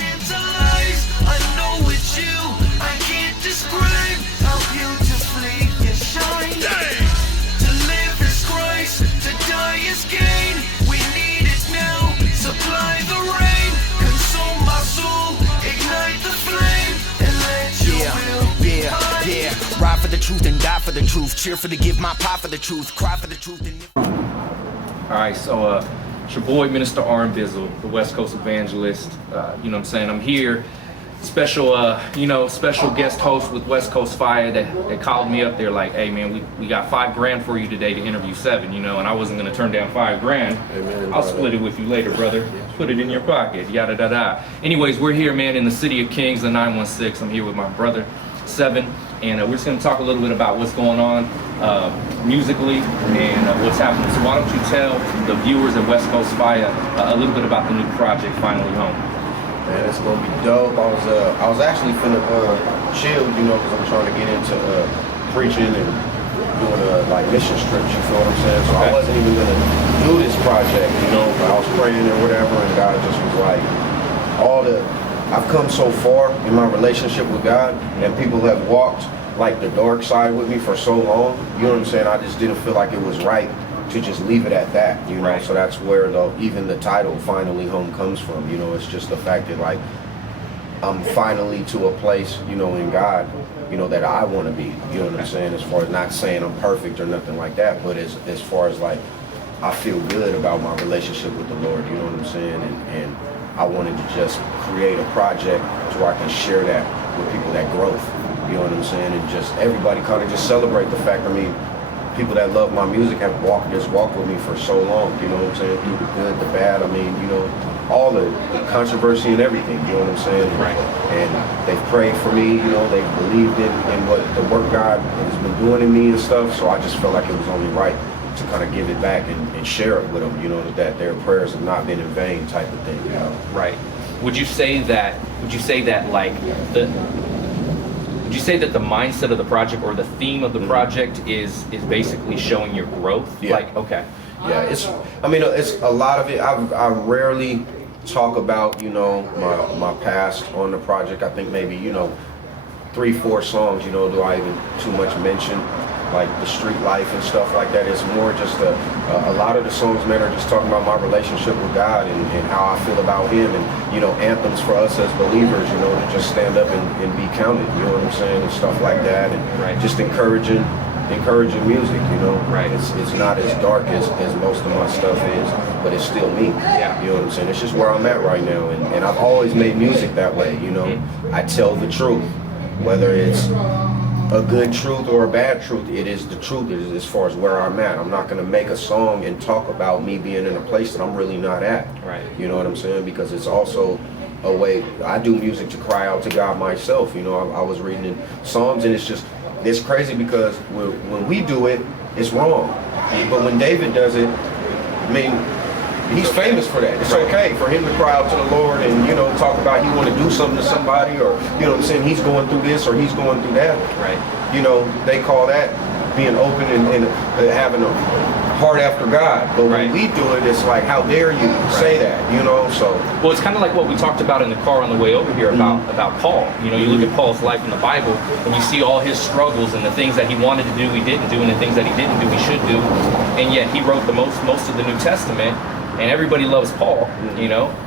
tantalize. I know it's you. I can't describe how beautifully you shine. To live is Christ, to die is gain. We need it now. Supply the rain, consume my soul, ignite the flame, and let your will be mine. Yeah, ride for the truth and die for the truth. Cheer for the give, my pie for the truth. Cry for the truth and... Alright, so it's your boy Minister RMB, the West Coast evangelist. You know what I'm saying? I'm here, special special guest host with WESTCOASTFIYA that called me up. They're like, hey man, we got $5 grand for you today to interview Sevin, and I wasn't gonna turn down $5 grand. Amen, I'll split it with you later, brother. Put it in your pocket, yada da da. Anyways, we're here, man, in the City of Kings, the 916. I'm here with my brother Sevin, and we're just gonna talk a little bit about what's going on musically and what's happening. So why don't you tell the viewers of WESTCOASTFIYA a little bit about the new project, Finally Home? Man, it's gonna be dope. I was actually finna chill, because I'm trying to get into preaching and doing like mission trips. You feel what I'm saying? So I wasn't even gonna do this project, but I was praying or whatever, and God just was like, I've come so far in my relationship with God, and people have walked like the dark side with me for so long. You know what I'm saying? I just didn't feel like it was right to just leave it at that, Right. So that's where even the title Finally Home comes from. It's just the fact that like I'm finally to a place, in God, that I want to be. You know what I'm saying? As far as not saying I'm perfect or nothing like that, but as far as like I feel good about my relationship with the Lord. You know what I'm saying? And I wanted to just create a project so I can share that with people, that growth. You know what I'm saying? And just everybody kind of just celebrate the fact. People that love my music have walked with me for so long, you know what I'm saying? Through the good, the bad, all the controversy and everything, you know what I'm saying? Right. And they've prayed for me, they've believed in what the work God has been doing in me and stuff, so I just felt like it was only right to kind of give it back and share it with them, that their prayers have not been in vain type of thing, Right. Would you say that the mindset of the project or the theme of the project is basically showing your growth? Yeah. Yeah, it's a lot of it. I rarely talk about, my past on the project. I think maybe, 3-4 songs, do I even too much mention like the street life and stuff like that. It's more just a lot of the songs, man, are just talking about my relationship with God and how I feel about Him, and anthems for us as believers, to just stand up and be counted, you know what I'm saying, and stuff like that, and just encouraging music, Right. It's not as dark as most of my stuff is, but it's still me. Yeah. You know what I'm saying? It's just where I'm at right now, and I've always made music that way. I tell the truth, whether it's a good truth or a bad truth. It is the truth. It is as far as where I'm at. I'm not going to make a song and talk about me being in a place that I'm really not at. Right. You know what I'm saying? Because it's also a way, I do music to cry out to God myself. I was reading in Psalms, and it's crazy because when we do it, it's wrong. But when David does it, he's famous for that. It's okay for him to cry out to the Lord and, talk about he want to do something to somebody, or, he's going through this or he's going through that. Right. They call that being open and having a heart after God. But when we do it, it's like, how dare you say that, so. Well, it's kind of like what we talked about in the car on the way over here about Paul. You look at Paul's life in the Bible and you see all his struggles and the things that he wanted to do, he didn't do, and the things that he didn't do, he should do. And yet he wrote the most of the New Testament. And everybody loves Paul,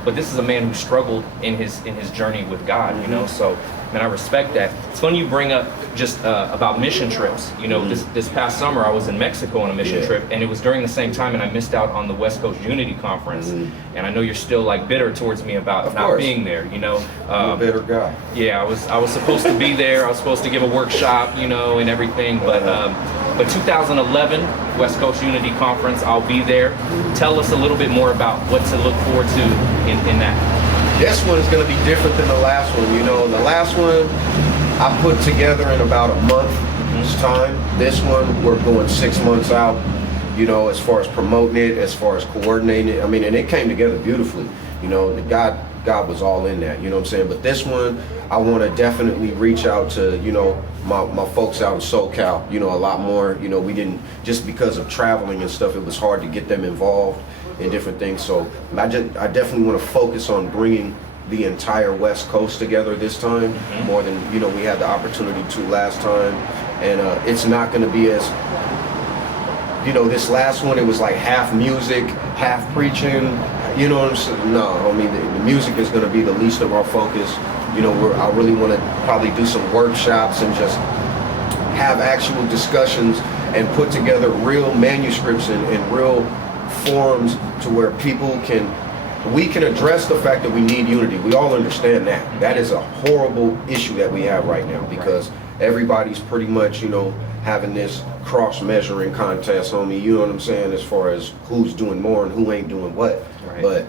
but this is a man who struggled in his journey with God, so, man, I respect that. It's funny you bring up just about mission trips. This past summer I was in Mexico on a mission trip, and it was during the same time, and I missed out on the West Coast Unity Conference. And I know you're still like bitter towards me about not being there, You're a bitter guy. Yeah, I was supposed to be there. I was supposed to give a workshop, and everything, but 2011 West Coast Unity Conference, I'll be there. Tell us a little bit more about what to look forward to in that. This one is going to be different than the last one. The last one I put together in about a month's time. This one we're going 6 months out, as far as promoting it, as far as coordinating it. And it came together beautifully. God was all in that, what I'm saying? But this one, I want to definitely reach out to, my folks out in SoCal, a lot more. We didn't, just because of traveling and stuff, it was hard to get them involved in different things. So I definitely want to focus on bringing the entire West Coast together this time, more than, you know, we had the opportunity to last time. And it's not going to be as, you know, this last one, it was like half music, half preaching, you know what I'm saying? No, I mean, the music is going to be the least of our focus. You know, I really want to probably do some workshops and just have actual discussions and put together real manuscripts and real forums to where people we can address the fact that we need unity. We all understand that. That is a horrible issue that we have right now, because everybody's pretty much, you know, having this cross-measuring contest on me, you know what I'm saying, as far as who's doing more and who ain't doing what. Right. But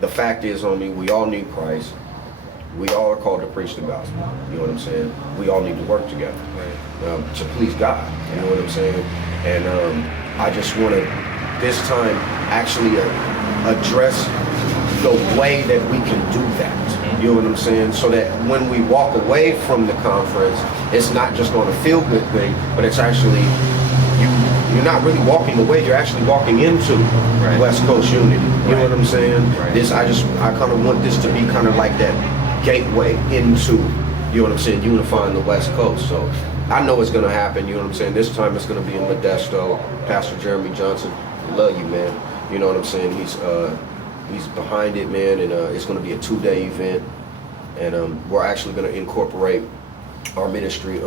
the fact is, on me, we all need Christ. We all are called to preach the gospel. You know what I'm saying? We all need to work together to please God. You know what I'm saying? And I just want to, this time, actually address the way that we can do that. You know what I'm saying? So that when we walk away from the conference, it's not just going to feel good thing, but it's actually, you're not really walking away, you're actually walking into West Coast unity. You know what I'm saying? This, I kind of want this to be kind of like that gateway into, you know what I'm saying, unifying the West Coast. So I know it's going to happen, you know what I'm saying? This time it's going to be in Modesto. Pastor Jeremy Johnson, love you, man. You know what I'm saying? He's behind it, man, and it's going to be a 2-day event, and we're actually going to incorporate our ministry,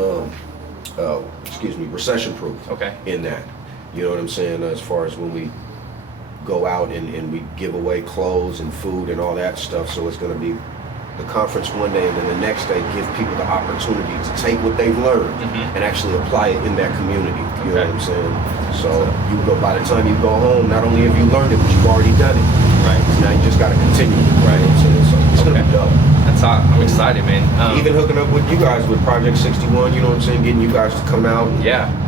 recession proof, in that. You know what I'm saying? As far as when we go out and we give away clothes and food and all that stuff, so it's going to be the conference one day, and then the next day give people the opportunity to take what they've learned and actually apply it in that community. You know what I'm saying? So you go, by the time you go home, not only have you learned it, but you've already done it. So now you just got to continue. So it's going to be dope. That's hot. I'm excited, man. Even hooking up with you guys with Project 61, you know what I'm saying? Getting you guys to come out,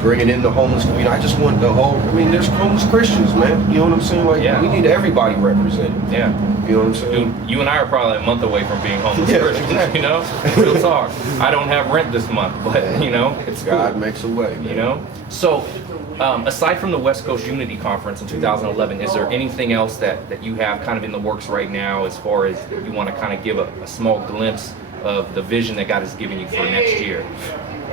bringing in the homeless community. I just want the whole, I mean, there's homeless Christians, man. You know what I'm saying? Like, we need everybody represented. You know what I'm saying? Dude, you and I are probably a month away from being homeless Christians, you know? Real talk. I don't have rent this month, but, you know, it's God cool. makes a way, man. You know? So, aside from the West Coast Unity Conference in 2011, is there anything else that you have kind of in the works right now, as far as you want to kind of give a small glimpse of the vision that God has given you for next year?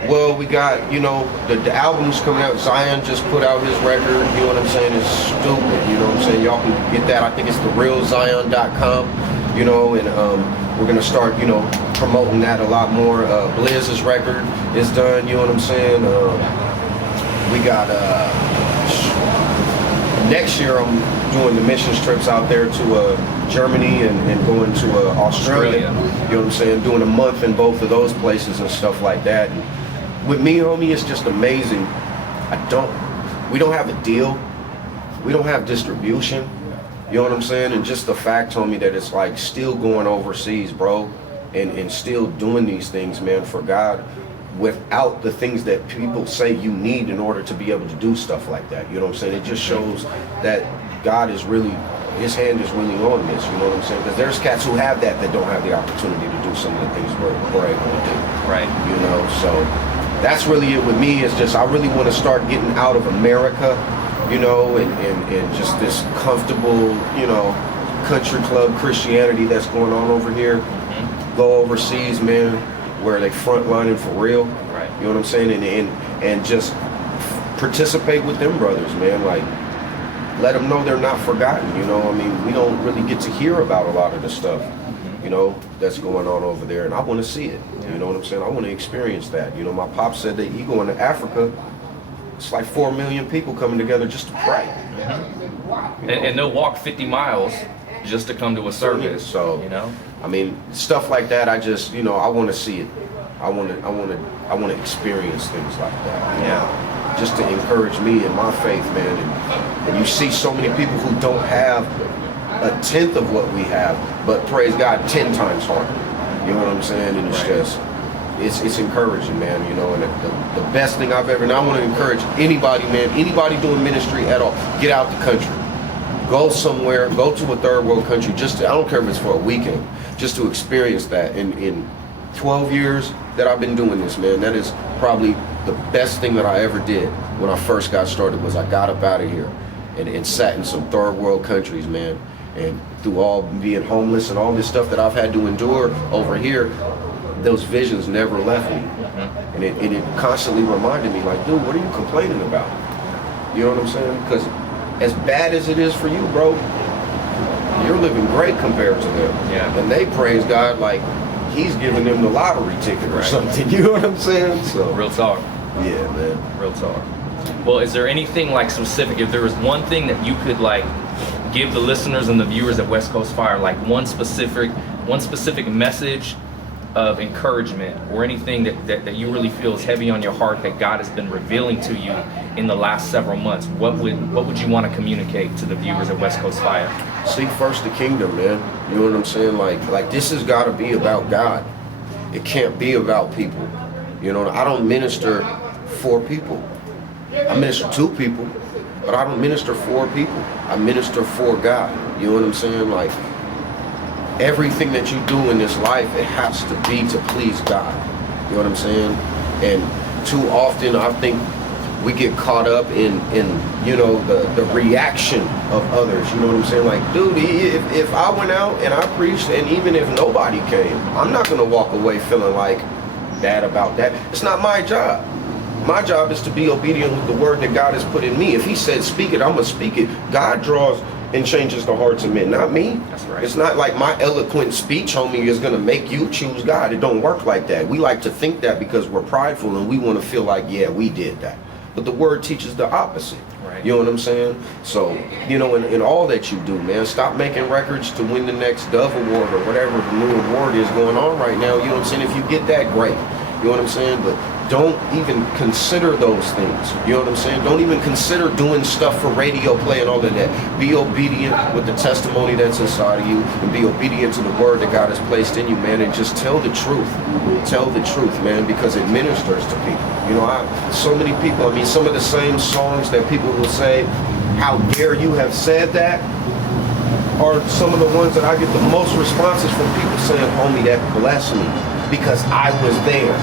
Well, we got, you know, the album's coming out. Zion just put out his record, you know what I'm saying? It's stupid, you know what I'm saying? Y'all can get that. I think it's therealzion.com, you know, and we're going to start, you know, promoting that a lot more. Blizz's record is done, you know what I'm saying? We got, next year I'm doing the missions trips out there to Germany and going to Australia. You know what I'm saying? Doing a month in both of those places and stuff like that. And with me, homie, it's just amazing. We don't have a deal. We don't have distribution. You know what I'm saying? And just the fact, homie, that it's like still going overseas, bro, and still doing these things, man, for God, without the things that people say you need in order to be able to do stuff like that. You know what I'm saying? It just shows that God is really, his hand is really on this, you know what I'm saying? Because there's cats who have that don't have the opportunity to do some of the things we're able to do. You know, so that's really it with me. It's just, I really want to start getting out of America, you know, and just this comfortable, you know, country club Christianity that's going on over here. Go overseas, man, where they frontlining for real. You know what I'm saying? And just participate with them brothers, man. Like, let them know they're not forgotten, you know? I mean, we don't really get to hear about a lot of the stuff, you know, that's going on over there, and I want to see it. You know what I'm saying? I want to experience that. You know, my pop said that he going to Africa, it's like 4 million people coming together just to pray. And they'll walk 50 miles just to come to a service. So, you know, I mean, stuff like that. I just, you know, I want to see it. I want to experience things like that. You know? Just to encourage me in my faith, man. And you see so many people who don't have a tenth of what we have, but praise God 10 times harder. You know what I'm saying? And it's just, it's encouraging, man. You know, and the best thing I've ever. And I want to encourage anybody, man. Anybody doing ministry at all, get out the country. Go somewhere, go to a third world country, just to, I don't care if it's for a weekend, just to experience that. In 12 years that I've been doing this, man, that is probably the best thing that I ever did when I first got started. Was I got up out of here and sat in some third world countries, man, And through all being homeless and all this stuff that I've had to endure over here, those visions never left me. And it constantly reminded me, like, dude, what are you complaining about? You know what I'm saying? Because as bad as it is for you, bro, you're living great compared to them. Yeah. And they praise God like he's giving them the lottery ticket or something. You know what I'm saying? So Real talk. yeah, man. Real talk. Well, is there anything like specific, if there was one thing that you could like give the listeners and the viewers at West Coast Fire, like one specific message of encouragement, or anything that you really feel is heavy on your heart that God has been revealing to you in the last several months, what would you want to communicate to the viewers at West Coast Fire? Seek first the kingdom, man. You know what I'm saying? Like this has got to be about God. It can't be about people. You know, I don't minister for people. I minister to people, but I don't minister for people. I minister for God. You know what I'm saying? Like, everything that you do in this life, it has to be to please God. You know what I'm saying? And too often, I think we get caught up in you know, the reaction of others. You know what I'm saying? Like, dude, if I went out and I preached, and even if nobody came, I'm not gonna walk away feeling like bad about that. It's not my job. My job is to be obedient with the word that God has put in me. If he said speak it, I'm gonna speak it. God draws and changes the hearts of men, not me. That's right. It's not like my eloquent speech, homie, is gonna make you choose God. It don't work like that. We like to think that because we're prideful and we want to feel like, yeah, we did that. But the word teaches the opposite. Right. You know what I'm saying? So, you know, in all that you do, man, stop making records to win the next Dove Award or whatever the new award is going on right now. You know what I'm saying? If you get that, great. You know what I'm saying? But don't even consider those things. You know what I'm saying? Don't even consider doing stuff for radio play and all of that. Be obedient with the testimony that's inside of you, and be obedient to the word that God has placed in you, man, and just tell the truth. Tell the truth, man, because it ministers to people. You know, so many people, I mean, some of the same songs that people will say, how dare you have said that, are some of the ones that I get the most responses from people saying, homie, that blessed me because I was there.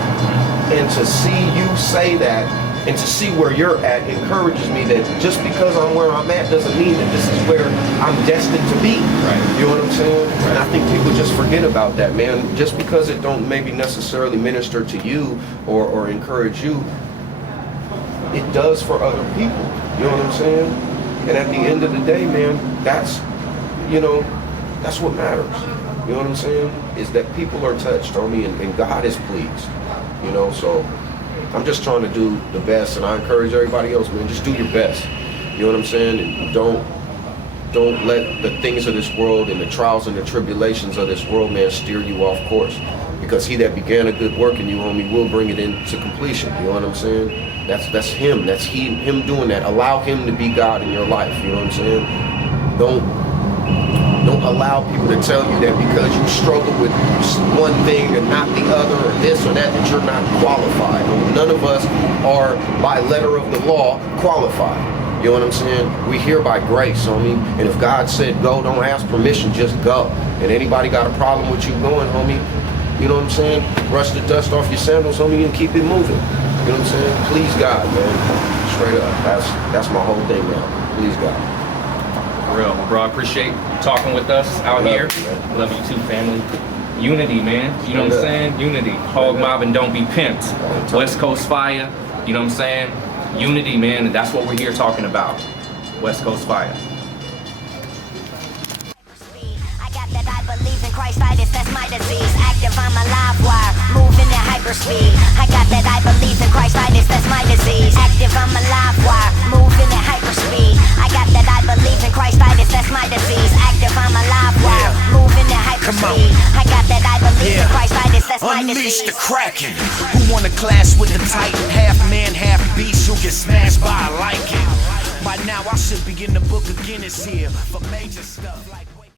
And to see you say that, and to see where you're at, encourages me that just because I'm where I'm at doesn't mean that this is where I'm destined to be. Right. You know what I'm saying? Right. And I think people just forget about that, man. Just because it don't maybe necessarily minister to you or encourage you, it does for other people. You know what I'm saying? And at the end of the day, man, that's, you know, that's what matters. You know what I'm saying? Is that people are touched on me and God is pleased. You know, so I'm just trying to do the best, and I encourage everybody else, man, just do your best. You know what I'm saying? And don't let the things of this world and the trials and the tribulations of this world, man, steer you off course. Because he that began a good work in you, homie, will bring it into completion. You know what I'm saying? That's him. That's him doing that. Allow him to be God in your life. You know what I'm saying? Don't allow people to tell you that because you struggle with one thing and not the other, or this or that you're not qualified. None of us are, by letter of the law, qualified. You know what I'm saying? We here by grace, homie. And if God said go, don't ask permission, just go. And anybody got a problem with you going, homie, you know what I'm saying? Brush the dust off your sandals, homie, and keep it moving. You know what I'm saying? Please God, man. Straight up. That's my whole thing now. Please God. Real, bro. I appreciate you talking with us out here. Love you too, family. Unity, man. You know what I'm saying? Unity. Hog mob and don't be pimped. West Coast Fire. You know what I'm saying? Unity, man. And that's what we're here talking about. West Coast Fire. I got that I believe in Christitis, that's my disease. Active on my live wire, moving at hyperspeed. I got that I believe in Christitis, that's my disease. Active on my live wire, moving at hyperspeed. I got that I believe in Christitis, that's my disease. Active on my live wire, moving at hyperspeed. I got that I believe in Christitis, that's my disease. Unleash the Kraken. Who wanna clash with the Titan? Half man, half beast. You'll get smashed by a Lycan. By now I should be in the book of Guinness here for major stuff like